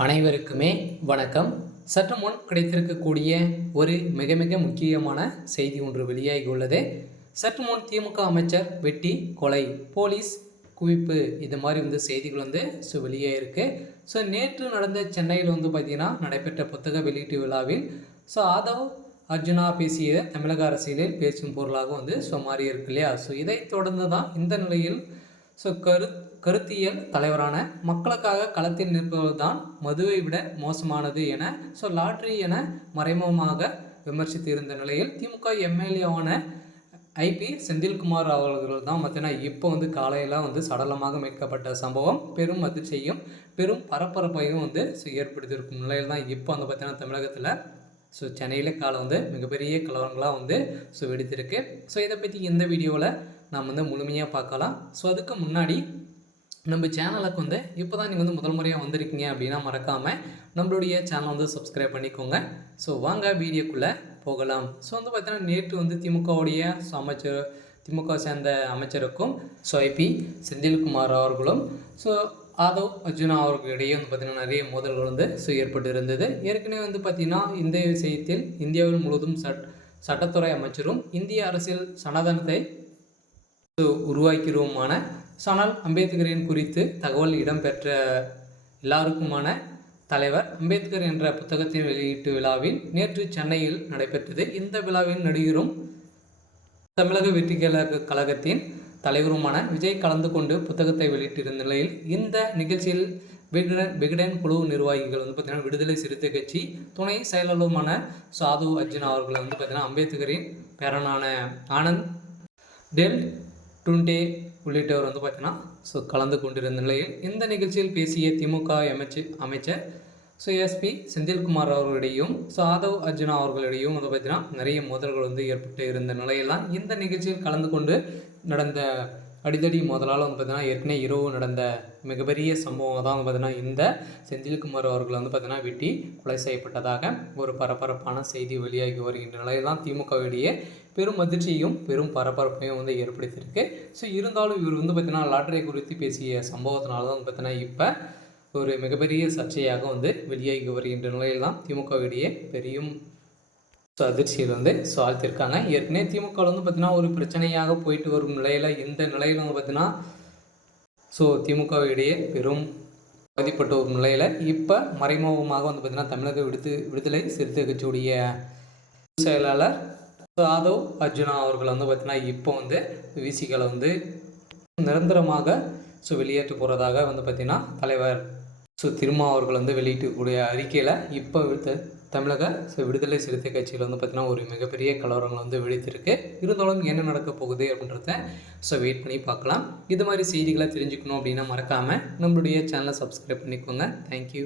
அனைவருக்குமே வணக்கம். சற்று முன் கிடைத்திருக்கக்கூடிய ஒரு மிக மிக முக்கியமான செய்தி ஒன்று வெளியாகி உள்ளது. சற்று முன் திமுக அமைச்சர் வெட்டி கொலை, போலீஸ் குவிப்பு, இது மாதிரி செய்திகள் வெளியே இருக்கு. நேற்று நடந்த சென்னையில் பார்த்தீங்கன்னா நடைபெற்ற புத்தக வெளியீட்டு விழாவில் ஆதவ் அர்ஜுனா பேசிய தமிழக அரசியலில் பேசும் பொருளாக மாறி இருக்கு இல்லையா. இதை தொடர்ந்து தான் இந்த நிலையில் கருத்தியல் தலைவரான மக்களுக்காக களத்தில் நிற்பதுதான் மதுவை விட மோசமானது என லாட்ரி என மறைமுகமாக விமர்சித்து இருந்த நிலையில் திமுக எம்எல்ஏவான ஐபி செந்தில்குமார் அவர்கள் தான் பார்த்தீங்கன்னா இப்போ காலையில் சடலமாக மீட்கப்பட்ட சம்பவம் பெரும் அதிர்ச்சியையும் பெரும் பரபரப்பையும் ஏற்படுத்தியிருக்கும் நிலையில் தான் இப்போ பார்த்தீங்கன்னா தமிழகத்தில் சென்னையில் மிகப்பெரிய கலவரங்களாக வெடித்திருக்கு. இதை பற்றி இந்த வீடியோவில் நாம் முழுமையாக பார்க்கலாம். அதுக்கு முன்னாடி நம்ம சேனலுக்கு இப்போ தான் நீங்கள் முதல் முறையாக வந்திருக்கீங்க அப்படின்னா மறக்காமல் நம்மளுடைய சேனலை சப்ஸ்கிரைப் பண்ணிக்கோங்க. வாங்க வீடியோக்குள்ளே போகலாம். பார்த்தீங்கன்னா நேற்று திமுகவுடைய திமுக சேர்ந்த அமைச்சருக்கும் ஐபி செந்தில்குமார் அவர்களும் ஆதவ் அர்ஜுனா அவர்களிடையே பார்த்தீங்கன்னா நிறைய மோதல்கள் ஏற்பட்டு இருந்தது. ஏற்கனவே பார்த்தீங்கன்னா இந்த விஷயத்தில் இந்தியாவில் முழுவதும் சட்டத்துறை அமைச்சரும் இந்திய அரசியல் சனாதனத்தை உருவாக்கிறோமான சனால் அம்பேத்கரின் குறித்து தகவல் இடம்பெற்ற எல்லாருக்குமான தலைவர் அம்பேத்கர் என்ற புத்தகத்தின் வெளியீட்டு விழாவில் நேற்று சென்னையில் நடைபெற்றது. இந்த விழாவில் நடிகரும் தமிழக வெற்றி கழகத்தின் தலைவருமான விஜய் கலந்து கொண்டு புத்தகத்தை வெளியிட்டிருந்த நிலையில் இந்த நிகழ்ச்சியில் விகடன் குழு நிர்வாகிகள் பார்த்தீங்கன்னா விடுதலை சிறுத்தை கட்சி துணை செயலாளருமான ஆதவ் அர்ஜுனா அவர்கள் பார்த்தீங்கன்னா அம்பேத்கரின் பேரனான ஆனந்த் டெல் டுண்டே உள்ளிட்டவர் பார்த்தீங்கன்னா கலந்து கொண்டிருந்த நிலையில் இந்த நிகழ்ச்சியில் பேசிய திமுக அமைச்சர் எஸ்பி செந்தில்குமார் அவர்களிடையும் ஆதவ் அர்ஜுனா அவர்களிடையும் பார்த்தீங்கன்னா நிறைய மோதல்கள் ஏற்பட்டு இருந்த நிலையெல்லாம் இந்த நிகழ்ச்சியில் கலந்து கொண்டு நடந்த அடிதடி முதலால் பார்த்தீங்கன்னா ஏற்கனவே இரவு நடந்த மிகப்பெரிய சம்பவம் தான் பார்த்தீங்கன்னா இந்த செந்தில்குமார் அவர்கள் பார்த்தீங்கன்னா வெட்டி கொலை செய்யப்பட்டதாக ஒரு பரபரப்பான செய்தி வெளியாகி வருகின்ற நிலையெல்லாம் திமுகவிடையே பெரும் அதிர்ச்சியும் பெரும் பரபரப்பையும் ஏற்படுத்தியிருக்கு. இருந்தாலும் இவர் பார்த்தீங்கன்னா லாட்டரி குறித்து பேசிய சம்பவத்தினால தான் பார்த்தீங்கன்னா இப்போ ஒரு மிகப்பெரிய சர்ச்சையாக வெளியாகி வருகின்ற நிலையில் தான் திமுகவிடையே பெரிய அதிர்ச்சியில் ஆழ்த்திருக்காங்க. ஏற்கனவே திமுக பார்த்தீங்கன்னா ஒரு பிரச்சனையாக போயிட்டு வரும் நிலையில் இந்த நிலையில் பார்த்தீங்கன்னா திமுகவிடையே பெரும் பாதிப்பட்ட ஒரு நிலையில் இப்போ மறைமுகமாக பார்த்தீங்கன்னா தமிழக விடுதலை சிறுத்தை கட்சியுடைய செயலாளர் ஆதவ் அர்ஜுனா அவர்கள் பார்த்தீங்கன்னா இப்போ விசிகளை நிரந்தரமாக வெளியேற்ற போகிறதாக பார்த்தீங்கன்னா தலைவர் திருமா அவர்கள் வெளியிட்டக்கூடிய அறிக்கையில் இப்போ தமிழக விடுதலை சிறுத்தை கட்சியில் பார்த்தீங்கன்னா ஒரு மிகப்பெரிய கலவரங்கள் வெடித்திருக்கு. இருந்தாலும் என்ன நடக்க போகுது அப்படின்றத வெயிட் பண்ணி பார்க்கலாம். இது மாதிரி செய்திகளை தெரிஞ்சுக்கணும் அப்படின்னா மறக்காமல் நம்மளுடைய சேனலை சப்ஸ்கிரைப் பண்ணிக்கோங்க. தேங்க்யூ.